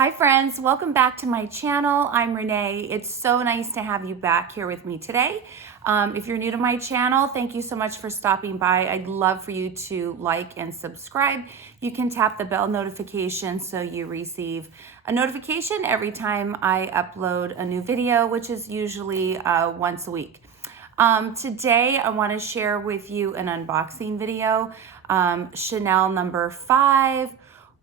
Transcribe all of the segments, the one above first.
Hi friends, welcome back to my channel. I'm Renee. It's so nice to have you back here with me today. If you're new to my channel, thank you so much for stopping by. I'd love for you to like and subscribe. You can tap the bell notification so you receive a notification every time I upload a new video, which is usually once a week. Today I want to share with you an unboxing video. Chanel number 5.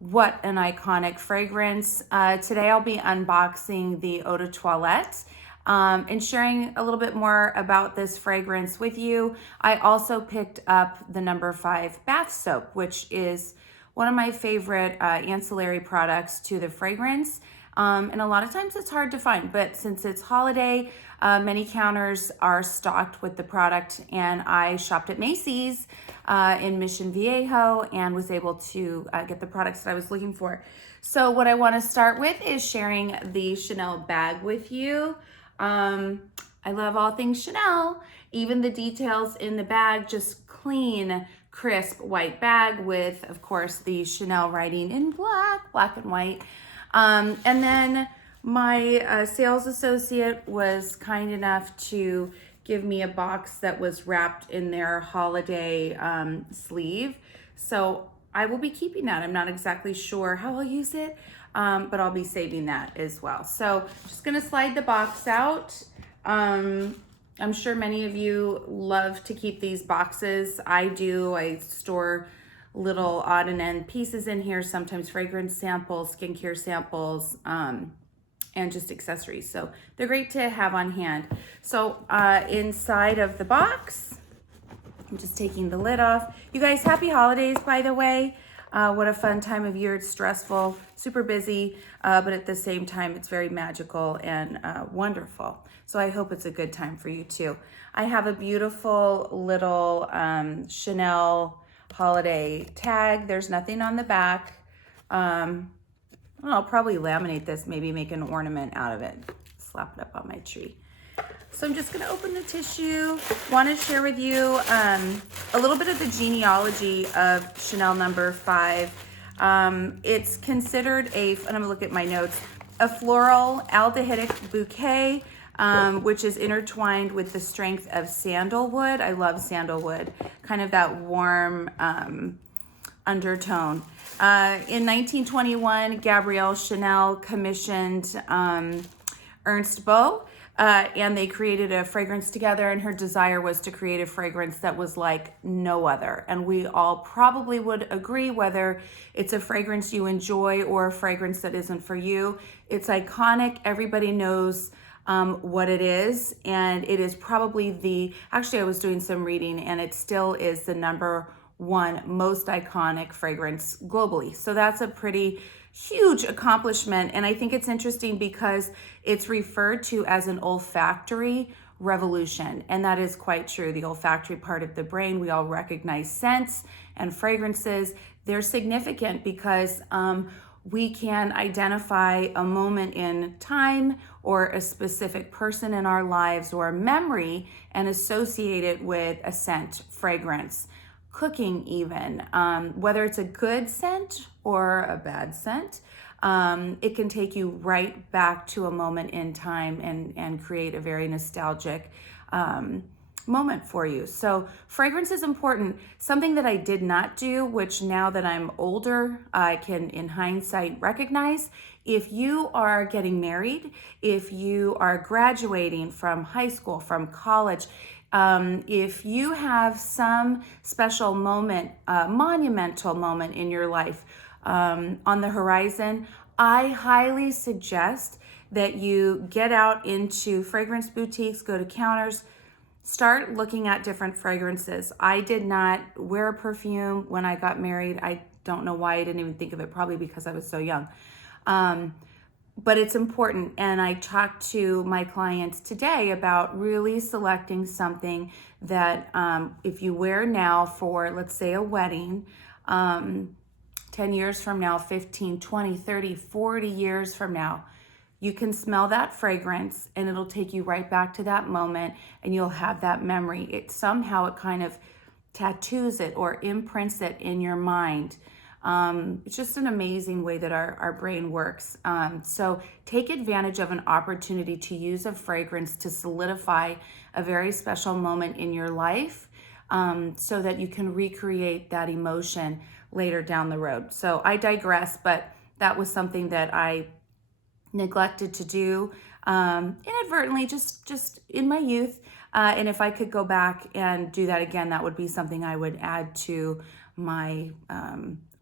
What an iconic fragrance. Today I'll be unboxing the Eau de Toilette and sharing a little bit more about this fragrance with you. I also picked up the number 5 bath soap, which is one of my favorite ancillary products to the fragrance. And a lot of times it's hard to find, but since it's holiday, many counters are stocked with the product, and I shopped at Macy's in Mission Viejo and was able to get the products that I was looking for. So what I want to start with is sharing the Chanel bag with you. I love all things Chanel, even the details in the bag, just clean, crisp white bag with, of course, the Chanel writing in black and white. And then my sales associate was kind enough to give me a box that was wrapped in their holiday sleeve. So I will be keeping that. I'm not exactly sure how I'll use it, but I'll be saving that as well. So just gonna slide the box out. I'm sure many of you love to keep these boxes. I do. I store little odd and end pieces in here, sometimes fragrance samples, skincare samples, and just accessories. So they're great to have on hand. So inside of the box, I'm just taking the lid off. You guys, happy holidays, by the way. What a fun time of year. It's stressful, super busy, but at the same time, it's very magical and wonderful. So I hope it's a good time for you too. I have a beautiful little Chanel holiday tag. There's nothing on the back. I'll probably laminate this, maybe make an ornament out of it. Slap it up on my tree. So I'm just gonna open the tissue. Want to share with you a little bit of the genealogy of Chanel number 5. It's considered and I'm gonna look at my notes, a floral aldehydic bouquet, which is intertwined with the strength of sandalwood. I love sandalwood, kind of that warm undertone. In 1921, Gabrielle Chanel commissioned Ernst Beau, and they created a fragrance together, and her desire was to create a fragrance that was like no other. And we all probably would agree, whether it's a fragrance you enjoy or a fragrance that isn't for you. It's iconic. Everybody knows what it is, and it is probably actually I was doing some reading, and it still is the number 1 most iconic fragrance globally. So that's a pretty huge accomplishment. And I think it's interesting because it's referred to as an olfactory revolution. And that is quite true. The olfactory part of the brain, we all recognize scents and fragrances. They're significant because we can identify a moment in time or a specific person in our lives or a memory and associate it with a scent, fragrance, cooking even, whether it's a good scent or a bad scent. It can take you right back to a moment in time and create a very nostalgic moment for you. So fragrance is important. Something that I did not do, which now that I'm older, I can in hindsight recognize. If you are getting married, if you are graduating from high school, from college, if you have some special moment, monumental moment in your life on the horizon, I highly suggest that you get out into fragrance boutiques, go to counters, start looking at different fragrances. I did not wear a perfume when I got married. I don't know why I didn't even think of it, probably because I was so young. But it's important, and I talked to my clients today about really selecting something that if you wear now for, let's say, a wedding, 10 years from now, 15, 20, 30, 40 years from now, you can smell that fragrance and it'll take you right back to that moment, and you'll have that memory. It kind of tattoos it or imprints it in your mind. It's just an amazing way that our brain works. So take advantage of an opportunity to use a fragrance to solidify a very special moment in your life, so that you can recreate that emotion later down the road. So I digress, but that was something that I neglected to do inadvertently, just in my youth. And if I could go back and do that again, that would be something I would add to my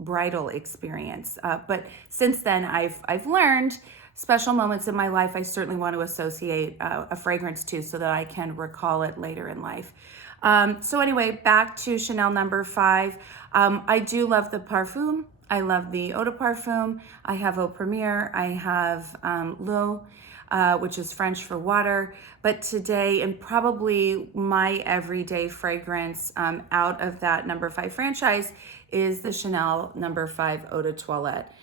bridal experience. But since then, I've learned special moments in my life I certainly want to associate a fragrance to, so that I can recall it later in life. So anyway, back to Chanel number 5. I do love the parfum. I love the eau de parfum. I have Eau Premiere. I have L'eau, which is French for water. But today, and probably my everyday fragrance out of that number 5 franchise, is the Chanel number 5 Eau de Toilette.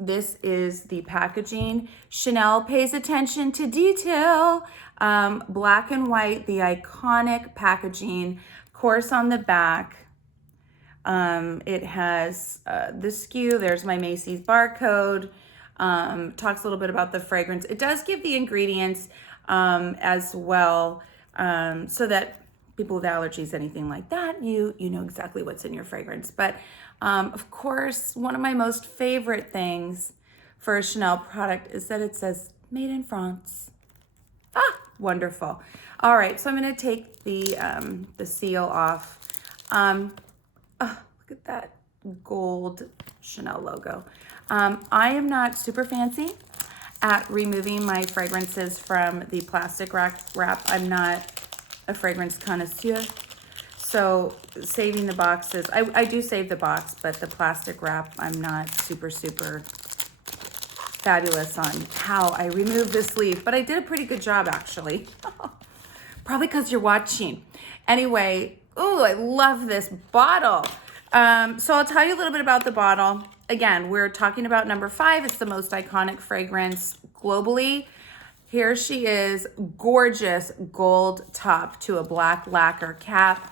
This is the packaging. Chanel pays attention to detail. Black and white, the iconic packaging. Of course, on the back, it has the SKU. There's my Macy's barcode. Talks a little bit about the fragrance. It does give the ingredients as well, so that people with allergies, anything like that, you know exactly what's in your fragrance. But of course, one of my most favorite things for a Chanel product is that it says made in France. Ah, wonderful. All right, so I'm going to take the seal off. Look at that gold Chanel logo. I am not super fancy at removing my fragrances from the plastic wrap. I'm not a fragrance connoisseur. So saving the boxes, I do save the box, but the plastic wrap, I'm not super fabulous on how I remove the sleeve, but I did a pretty good job actually. Probably because you're watching. Anyway, ooh, I love this bottle. So I'll tell you a little bit about the bottle. Again, we're talking about number 5. It's the most iconic fragrance globally. Here she is, gorgeous gold top to a black lacquer cap.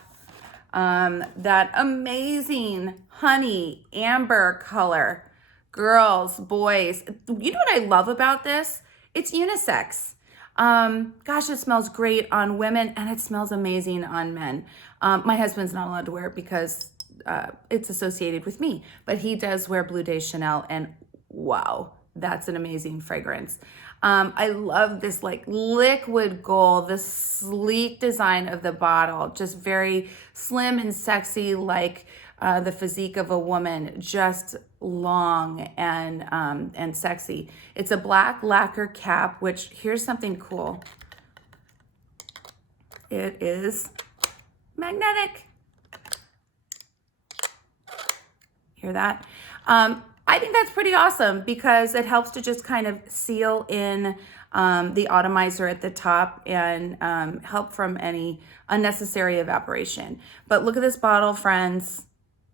That amazing honey amber color. Girls, boys, you know what I love about this? It's unisex. Gosh, it smells great on women and it smells amazing on men. My husband's not allowed to wear it because it's associated with me, but he does wear Bleu de Chanel, and wow, that's an amazing fragrance. I love this like liquid gold, the sleek design of the bottle, just very slim and sexy, like the physique of a woman, just long and sexy. It's a black lacquer cap, which here's something cool. It is magnetic. Hear that? I think that's pretty awesome because it helps to just kind of seal in the atomizer at the top and help from any unnecessary evaporation. But look at this bottle, friends.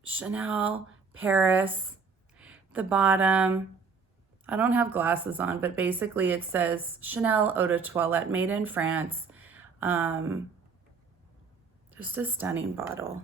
Chanel, Paris, the bottom. I don't have glasses on, but basically it says Chanel Eau de Toilette, made in France. Just a stunning bottle.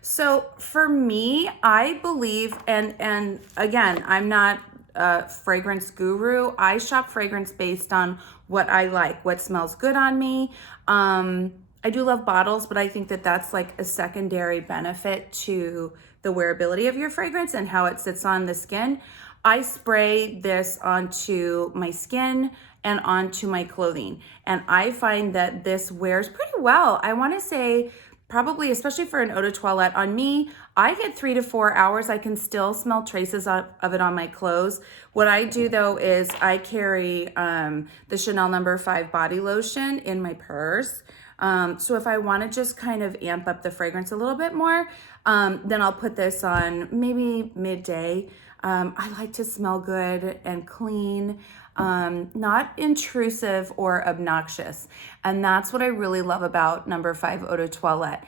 So for me, I believe, and again, I'm not a fragrance guru. I shop fragrance based on what I like, what smells good on me. I do love bottles, but I think that that's like a secondary benefit to the wearability of your fragrance and how it sits on the skin. I spray this onto my skin and onto my clothing, and I find that this wears pretty well. I want to say probably, especially for an eau de toilette, on me, I get 3 to 4 hours. I can still smell traces of it on my clothes. What I do though is I carry the Chanel number 5 body lotion in my purse. So if I want to just kind of amp up the fragrance a little bit more, then I'll put this on maybe midday. I like to smell good and clean, not intrusive or obnoxious. And that's what I really love about number 5 Eau de Toilette.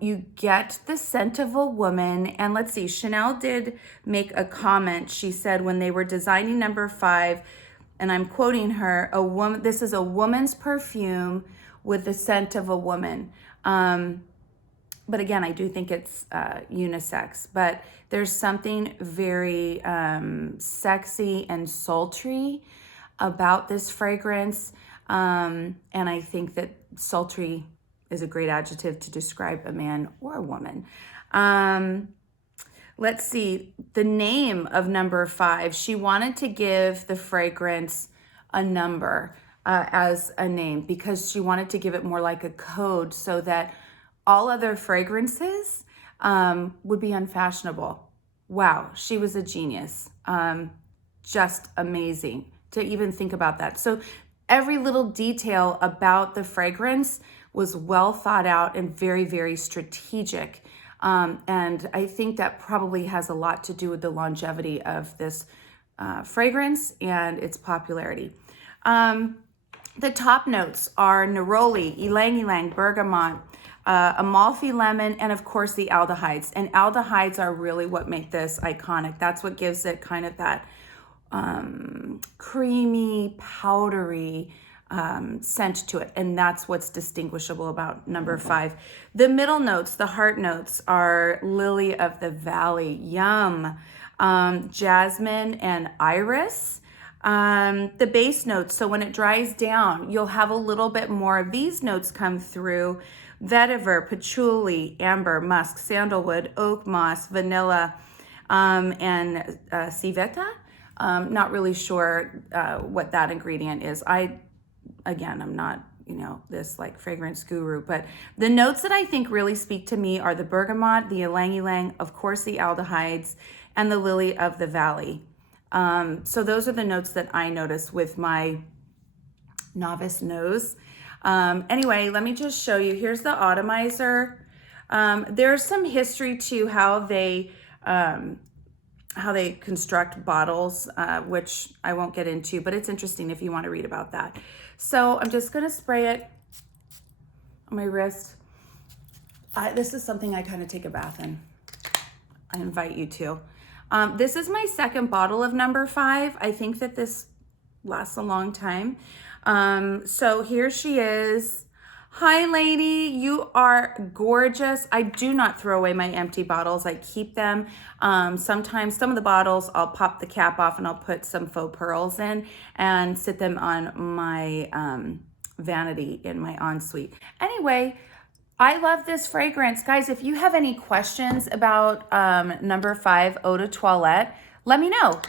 You get the scent of a woman, and let's see, Chanel did make a comment. She said when they were designing number 5, and I'm quoting her, this is a woman's perfume with the scent of a woman. but again, I do think it's unisex, but there's something very sexy and sultry about this fragrance. And I think that sultry is a great adjective to describe a man or a woman. Let's see, the name of number 5, she wanted to give the fragrance a number as a name because she wanted to give it more like a code so that all other fragrances would be unfashionable. Wow, she was a genius. Just amazing to even think about that. So every little detail about the fragrance was well thought out and very, very strategic. And I think that probably has a lot to do with the longevity of this fragrance and its popularity. The top notes are neroli, ylang ylang, bergamot, Amalfi lemon, and of course the aldehydes. And aldehydes are really what make this iconic. That's what gives it kind of that creamy, powdery scent to it. And that's what's distinguishable about number 5. The middle notes, the heart notes, are lily of the valley, yum, jasmine and iris. The base notes, so when it dries down, you'll have a little bit more of these notes come through: vetiver, patchouli, amber, musk, sandalwood, oak moss, vanilla, and civetta. Not really sure what that ingredient is. I'm not, this like fragrance guru, but the notes that I think really speak to me are the bergamot, the ylang ylang, of course the aldehydes, and the lily of the valley. So those are the notes that I notice with my novice nose. Anyway, let me just show you. Here's the atomizer. There's some history to how they construct bottles, which I won't get into, but it's interesting if you want to read about that. So I'm just going to spray it on my wrist. This is something I kind of take a bath in. I invite you to. This is my second bottle of number 5. I think that this lasts a long time. So here she is. Hi, lady, you are gorgeous. I do not throw away my empty bottles. I keep them. Sometimes some of the bottles, I'll pop the cap off and I'll put some faux pearls in and sit them on my vanity in my ensuite. Anyway, I love this fragrance. Guys, if you have any questions about number 5, Eau de Toilette, let me know.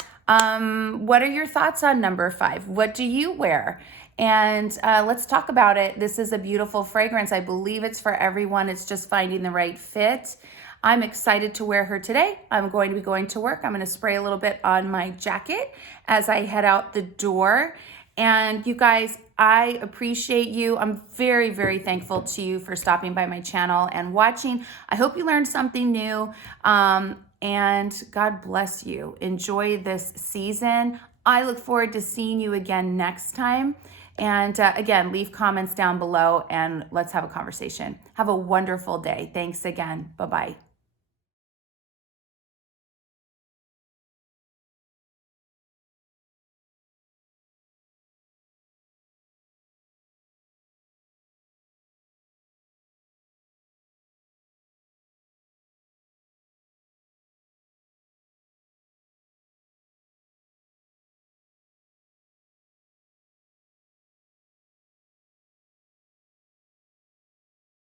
What are your thoughts on number 5? What do you wear? And let's talk about it. This is a beautiful fragrance. I believe it's for everyone. It's just finding the right fit. I'm excited to wear her today. I'm going to be going to work. I'm going to spray a little bit on my jacket as I head out the door. And you guys, I appreciate you. I'm very, very thankful to you for stopping by my channel and watching. I hope you learned something new. And God bless you. Enjoy this season. I look forward to seeing you again next time. And again, leave comments down below and let's have a conversation. Have a wonderful day. Thanks again. Bye-bye.